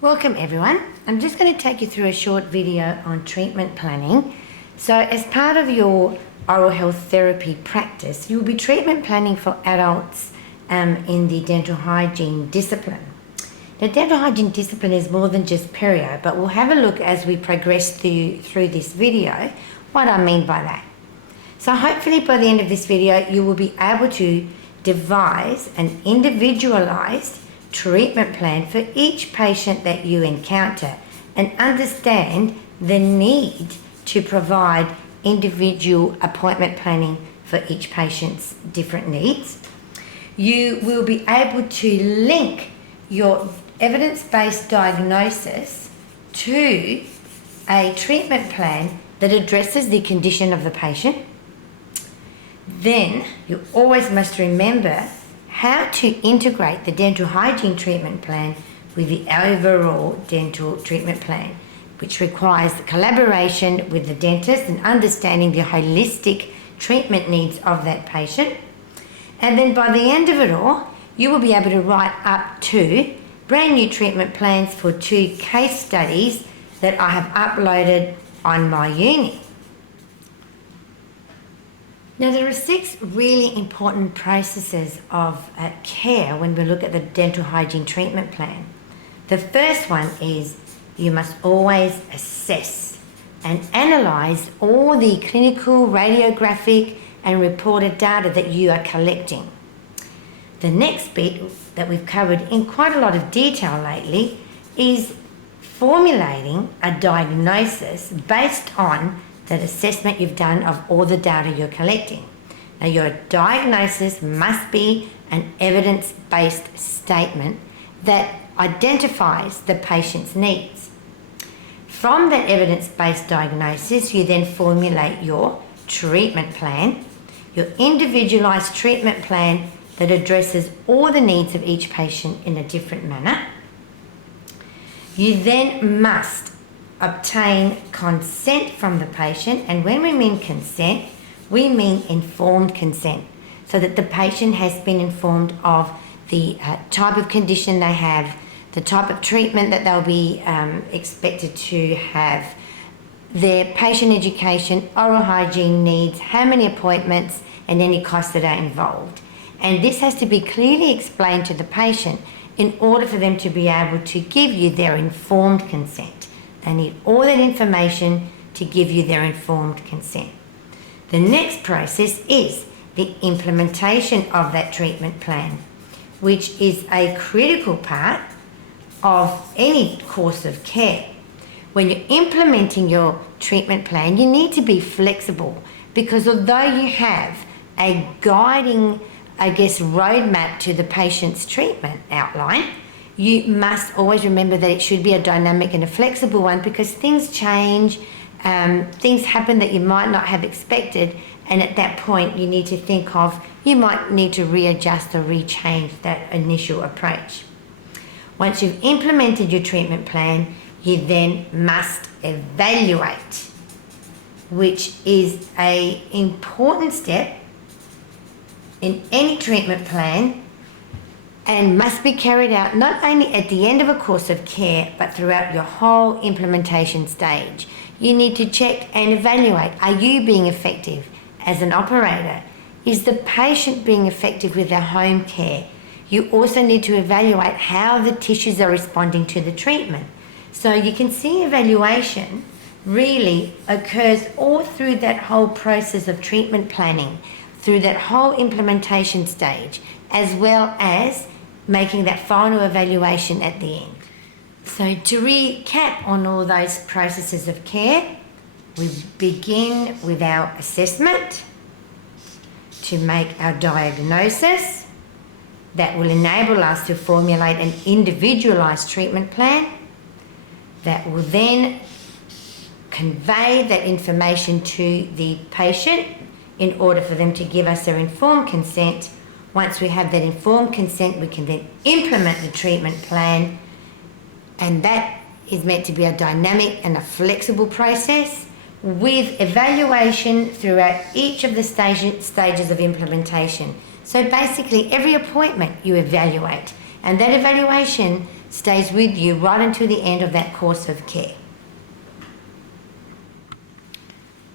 Welcome everyone. I'm just going to take you through a short video on treatment planning. So as part of your oral health therapy practice, you'll be treatment planning for adults in the dental hygiene discipline. The dental hygiene discipline is more than just perio, but we'll have a look as we progress through this video what I mean by that. So hopefully by the end of this video, you will be able to devise an individualized treatment plan for each patient that you encounter and understand the need to provide individual appointment planning for each patient's different needs. You will be able to link your evidence-based diagnosis to a treatment plan that addresses the condition of the patient. Then you always must remember how to integrate the dental hygiene treatment plan with the overall dental treatment plan, which requires the collaboration with the dentist and understanding the holistic treatment needs of that patient. And then by the end of it all, you will be able to write up 2 brand new treatment plans for 2 case studies that I have uploaded on my uni. Now, there are 6 really important processes of care when we look at the dental hygiene treatment plan. The first one is you must always assess and analyse all the clinical, radiographic and reported data that you are collecting. The next bit that we've covered in quite a lot of detail lately is formulating a diagnosis based on that assessment you've done of all the data you're collecting. Now, your diagnosis must be an evidence-based statement that identifies the patient's needs. From that evidence-based diagnosis, you then formulate your treatment plan, your individualised treatment plan that addresses all the needs of each patient in a different manner. You then must obtain consent from the patient, and when we mean consent, we mean informed consent, so that the patient has been informed of the type of condition they have, the type of treatment that they'll be expected to have, their patient education, oral hygiene needs, how many appointments and any costs that are involved. And this has to be clearly explained to the patient in order for them to be able to give you their informed consent. They need all that information to give you their informed consent. The next process is the implementation of that treatment plan, which is a critical part of any course of care. When you're implementing your treatment plan, you need to be flexible, because although you have a guiding, roadmap to the patient's treatment outline, you must always remember that it should be a dynamic and a flexible one, because things change, things happen that you might not have expected, and at that point you need to think of, you might need to readjust or rechange that initial approach. Once you've implemented your treatment plan, you then must evaluate, which is an important step in any treatment plan, and must be carried out not only at the end of a course of care, but throughout your whole implementation stage. You need to check and evaluate, are you being effective as an operator? Is the patient being effective with their home care? You also need to evaluate how the tissues are responding to the treatment. So you can see evaluation really occurs all through that whole process of treatment planning, through that whole implementation stage, as well as making that final evaluation at the end. So to recap on all those processes of care, we begin with our assessment to make our diagnosis that will enable us to formulate an individualised treatment plan that will then convey that information to the patient in order for them to give us their informed consent. Once we have that informed consent, we can then implement the treatment plan, and that is meant to be a dynamic and a flexible process with evaluation throughout each of the stages of implementation. So basically every appointment you evaluate, and that evaluation stays with you right until the end of that course of care.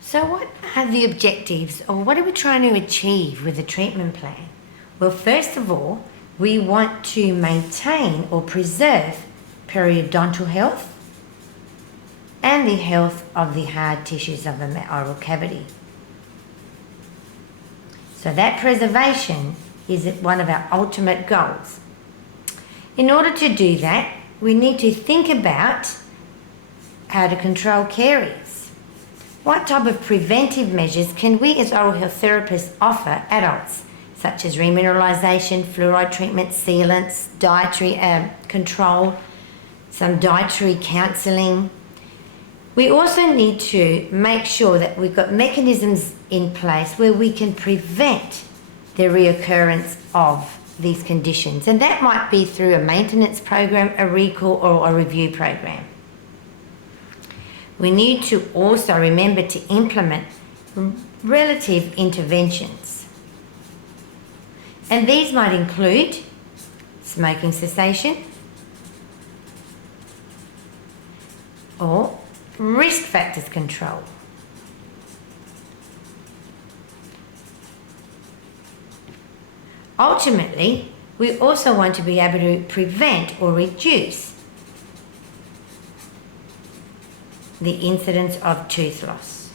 So what are the objectives, or what are we trying to achieve with the treatment plan? Well, first of all, we want to maintain or preserve periodontal health and the health of the hard tissues of the oral cavity. So that preservation is one of our ultimate goals. In order to do that, we need to think about how to control caries. What type of preventive measures can we as oral health therapists offer adults, such as remineralisation, fluoride treatment, sealants, dietary control, some dietary counselling. We also need to make sure that we've got mechanisms in place where we can prevent the reoccurrence of these conditions, and that might be through a maintenance program, a recall, or a review program. We need to also remember to implement relative interventions, and these might include smoking cessation or risk factors control. Ultimately, we also want to be able to prevent or reduce the incidence of tooth loss.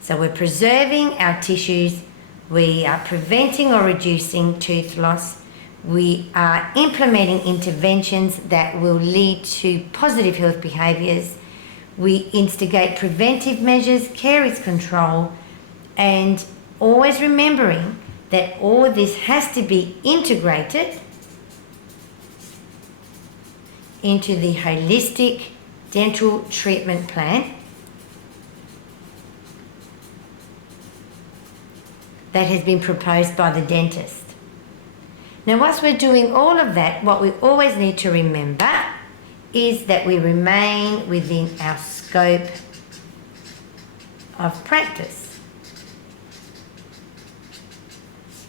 So we're preserving our tissues, we are preventing or reducing tooth loss, we are implementing interventions that will lead to positive health behaviours, we instigate preventive measures, caries control, and always remembering that all of this has to be integrated into the holistic dental treatment plan that has been proposed by the dentist. Now, once we're doing all of that, what we always need to remember is that we remain within our scope of practice,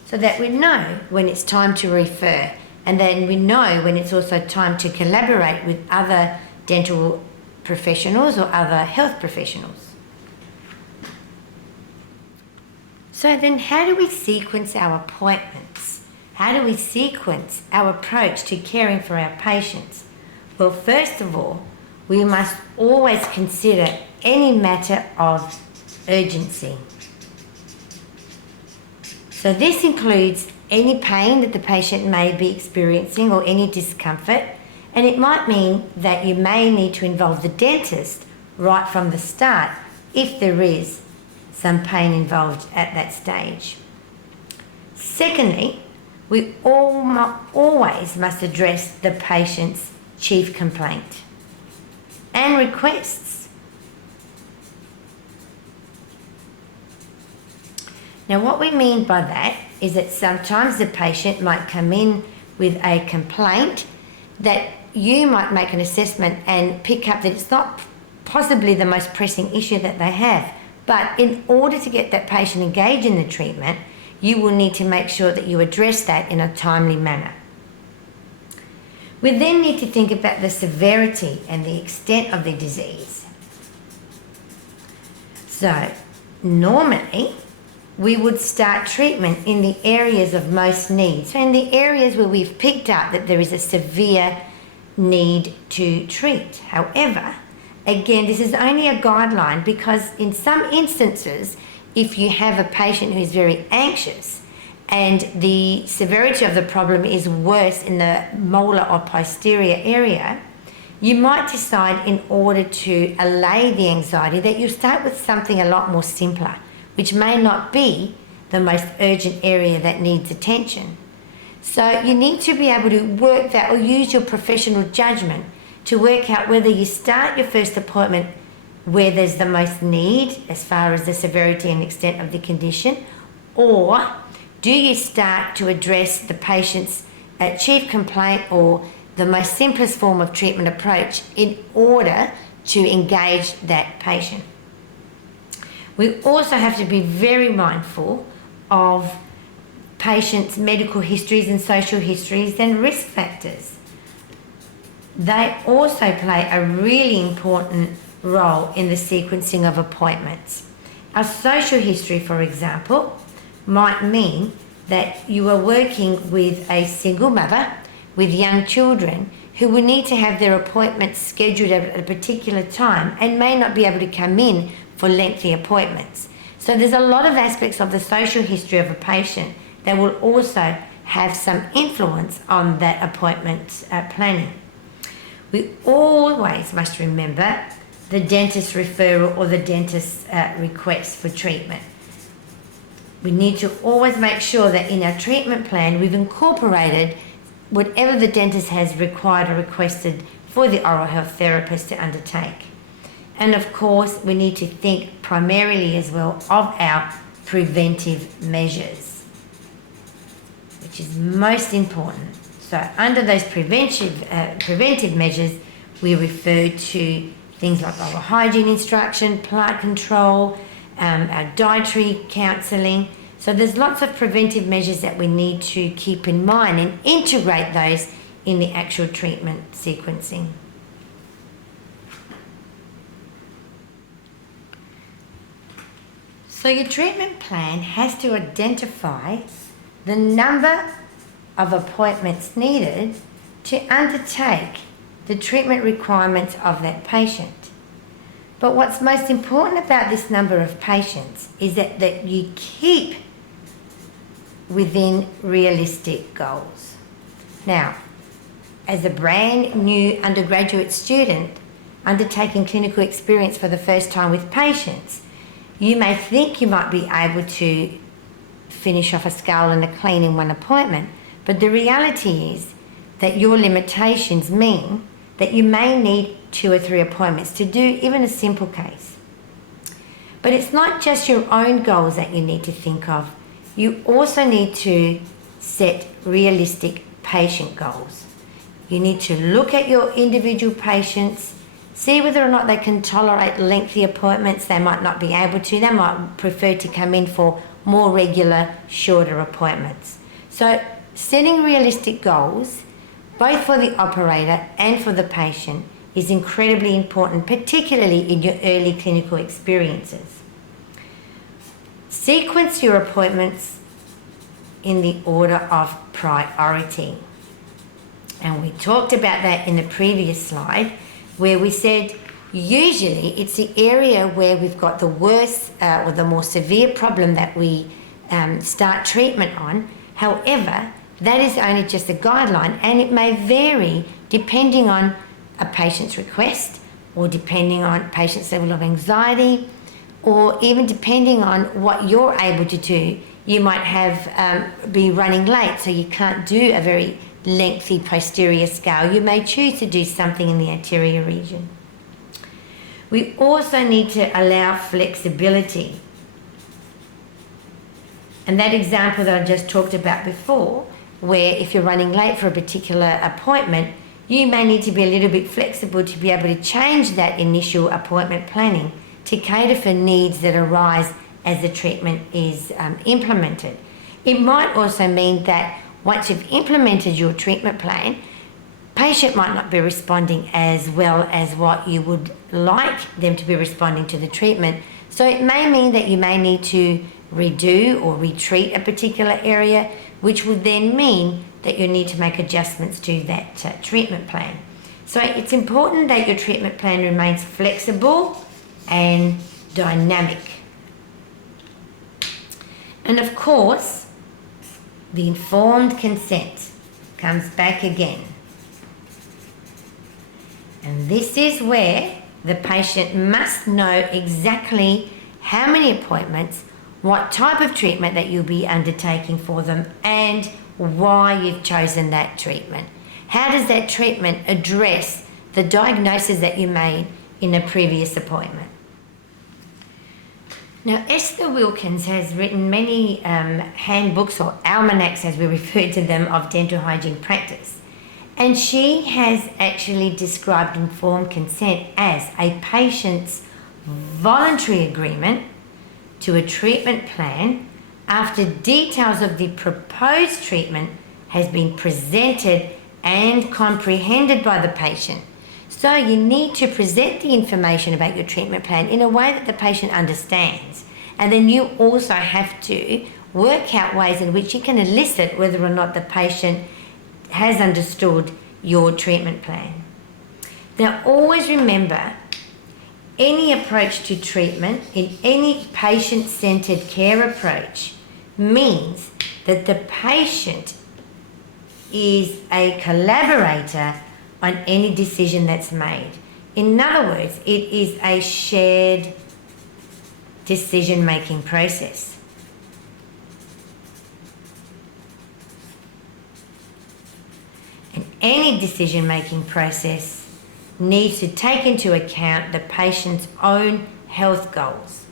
so that we know when it's time to refer, and then we know when it's also time to collaborate with other dental professionals or other health professionals. So then how do we sequence our appointments? How do we sequence our approach to caring for our patients? Well, first of all, we must always consider any matter of urgency. So this includes any pain that the patient may be experiencing or any discomfort, and it might mean that you may need to involve the dentist right from the start if there is some pain involved at that stage. Secondly, we always must address the patient's chief complaint and requests. Now, what we mean by that is that sometimes the patient might come in with a complaint that you might make an assessment and pick up that it's not possibly the most pressing issue that they have. But in order to get that patient engaged in the treatment, you will need to make sure that you address that in a timely manner. We then need to think about the severity and the extent of the disease. So, normally, we would start treatment in the areas of most need. So in the areas where we've picked up that there is a severe need to treat. However, again, this is only a guideline because in some instances, if you have a patient who is very anxious and the severity of the problem is worse in the molar or posterior area, you might decide in order to allay the anxiety that you start with something a lot more simpler, which may not be the most urgent area that needs attention. So you need to be able to work that or use your professional judgment to work out whether you start your first appointment where there's the most need as far as the severity and extent of the condition, or do you start to address the patient's chief complaint or the most simplest form of treatment approach in order to engage that patient. We also have to be very mindful of patients' medical histories and social histories and risk factors. They also play a really important role in the sequencing of appointments. Our social history, for example, might mean that you are working with a single mother with young children who will need to have their appointments scheduled at a particular time and may not be able to come in for lengthy appointments. So there's a lot of aspects of the social history of a patient that will also have some influence on that appointment planning. We always must remember the dentist referral or the dentist request for treatment. We need to always make sure that in our treatment plan we've incorporated whatever the dentist has required or requested for the oral health therapist to undertake. And of course, we need to think primarily as well of our preventive measures, which is most important. So under those preventive measures, we refer to things like oral hygiene instruction, plaque control, our dietary counselling. So there's lots of preventive measures that we need to keep in mind and integrate those in the actual treatment sequencing. So your treatment plan has to identify the number of appointments needed to undertake the treatment requirements of that patient. But what's most important about this number of patients is that you keep within realistic goals. Now, as a brand new undergraduate student undertaking clinical experience for the first time with patients, you may think you might be able to finish off a scale and a clean in one appointment, but the reality is that your limitations mean that you may need 2 or 3 appointments to do even a simple case. But it's not just your own goals that you need to think of. You also need to set realistic patient goals. You need to look at your individual patients, see whether or not they can tolerate lengthy appointments. They might not be able to. They might prefer to come in for more regular, shorter appointments. So setting realistic goals, both for the operator and for the patient, is incredibly important, particularly in your early clinical experiences. Sequence your appointments in the order of priority. And we talked about that in the previous slide, where we said usually it's the area where we've got the worst or the more severe problem that we start treatment on. However, that is only just a guideline, and it may vary depending on a patient's request, or depending on patient's level of anxiety, or even depending on what you're able to do. You might be running late, so you can't do a very lengthy posterior scale. You may choose to do something in the anterior region. We also need to allow flexibility. And that example that I just talked about before, where if you're running late for a particular appointment, you may need to be a little bit flexible to be able to change that initial appointment planning to cater for needs that arise as the treatment is implemented. It might also mean that once you've implemented your treatment plan, patient might not be responding as well as what you would like them to be responding to the treatment. So it may mean that you may need to redo or retreat a particular area, which would then mean that you need to make adjustments to that treatment plan. So it's important that your treatment plan remains flexible and dynamic. And of course, the informed consent comes back again. And this is where the patient must know exactly how many appointments, what type of treatment that you'll be undertaking for them, and why you've chosen that treatment. How does that treatment address the diagnosis that you made in a previous appointment? Now, Esther Wilkins has written many handbooks, or almanacs as we refer to them, of dental hygiene practice. And she has actually described informed consent as a patient's voluntary agreement to a treatment plan after details of the proposed treatment has been presented and comprehended by the patient. So you need to present the information about your treatment plan in a way that the patient understands. And then you also have to work out ways in which you can elicit whether or not the patient has understood your treatment plan. Now, always remember, any approach to treatment in any patient-centered care approach means that the patient is a collaborator on any decision that's made. In other words, it is a shared decision-making process. And any decision-making process needs to take into account the patient's own health goals.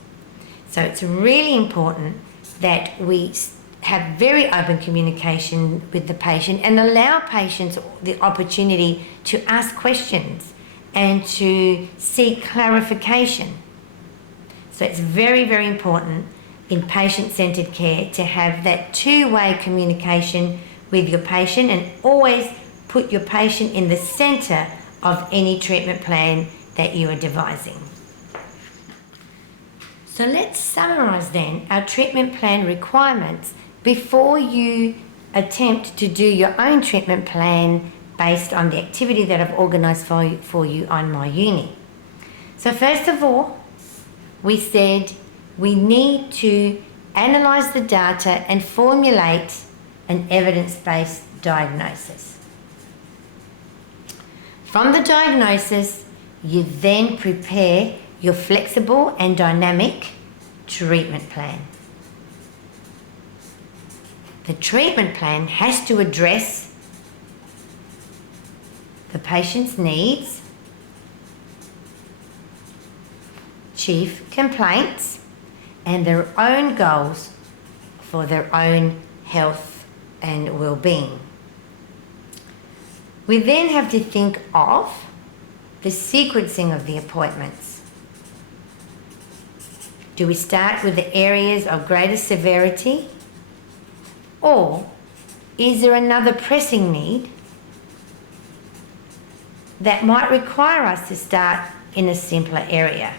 So it's really important that we have very open communication with the patient and allow patients the opportunity to ask questions and to seek clarification. So it's very, very important in patient-centered care to have that two-way communication with your patient and always put your patient in the centre of any treatment plan that you are devising. So let's summarise then our treatment plan requirements before you attempt to do your own treatment plan based on the activity that I've organised for you on My Uni. So first of all, we said we need to analyse the data and formulate an evidence-based diagnosis. From the diagnosis, you then prepare your flexible and dynamic treatment plan. The treatment plan has to address the patient's needs, chief complaints, and their own goals for their own health and well-being. We then have to think of the sequencing of the appointments. Do we start with the areas of greatest severity, or is there another pressing need that might require us to start in a simpler area?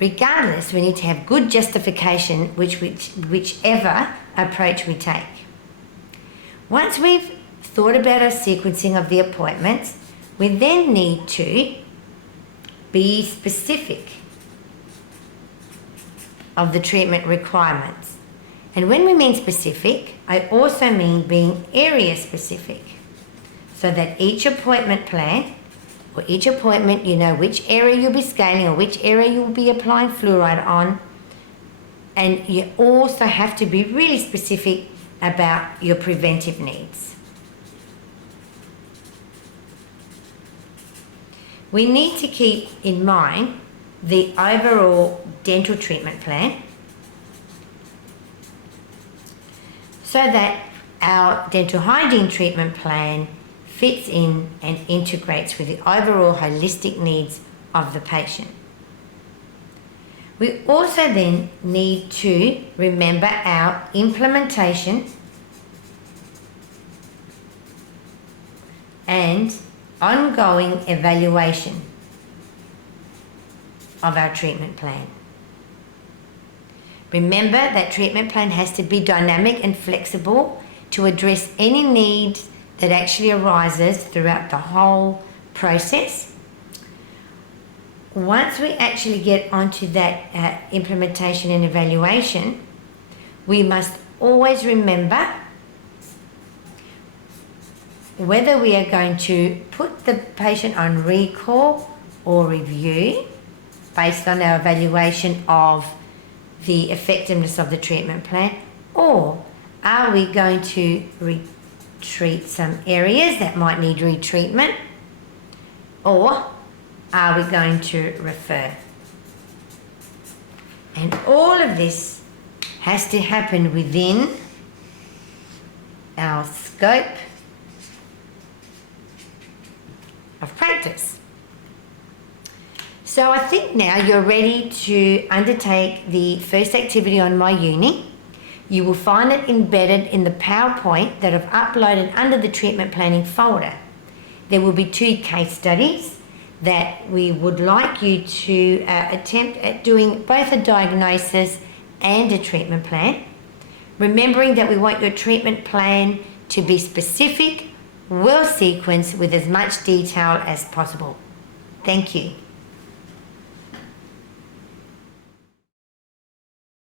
Regardless, we need to have good justification whichever approach we take. Once we've thought about our sequencing of the appointments, we then need to be specific of the treatment requirements. And when we mean specific, I also mean being area specific, so that each appointment plan or each appointment, you know which area you'll be scaling or which area you'll be applying fluoride on. And you also have to be really specific about your preventive needs. We need to keep in mind the overall dental treatment plan so that our dental hygiene treatment plan fits in and integrates with the overall holistic needs of the patient. We also then need to remember our implementation and ongoing evaluation of our treatment plan. Remember that treatment plan has to be dynamic and flexible to address any need that actually arises throughout the whole process. Once we actually get onto that implementation and evaluation, we must always remember whether we are going to put the patient on recall or review based on our evaluation of the effectiveness of the treatment plan, or are we going to retreat some areas that might need retreatment, or are we going to refer? And all of this has to happen within our scope of practice. So I think now you're ready to undertake the first activity on My Uni. You will find it embedded in the PowerPoint that I've uploaded under the treatment planning folder. There will be 2 case studies that we would like you to attempt at doing both a diagnosis and a treatment plan. Remembering that we want your treatment plan to be specific, well sequenced with as much detail as possible. Thank you.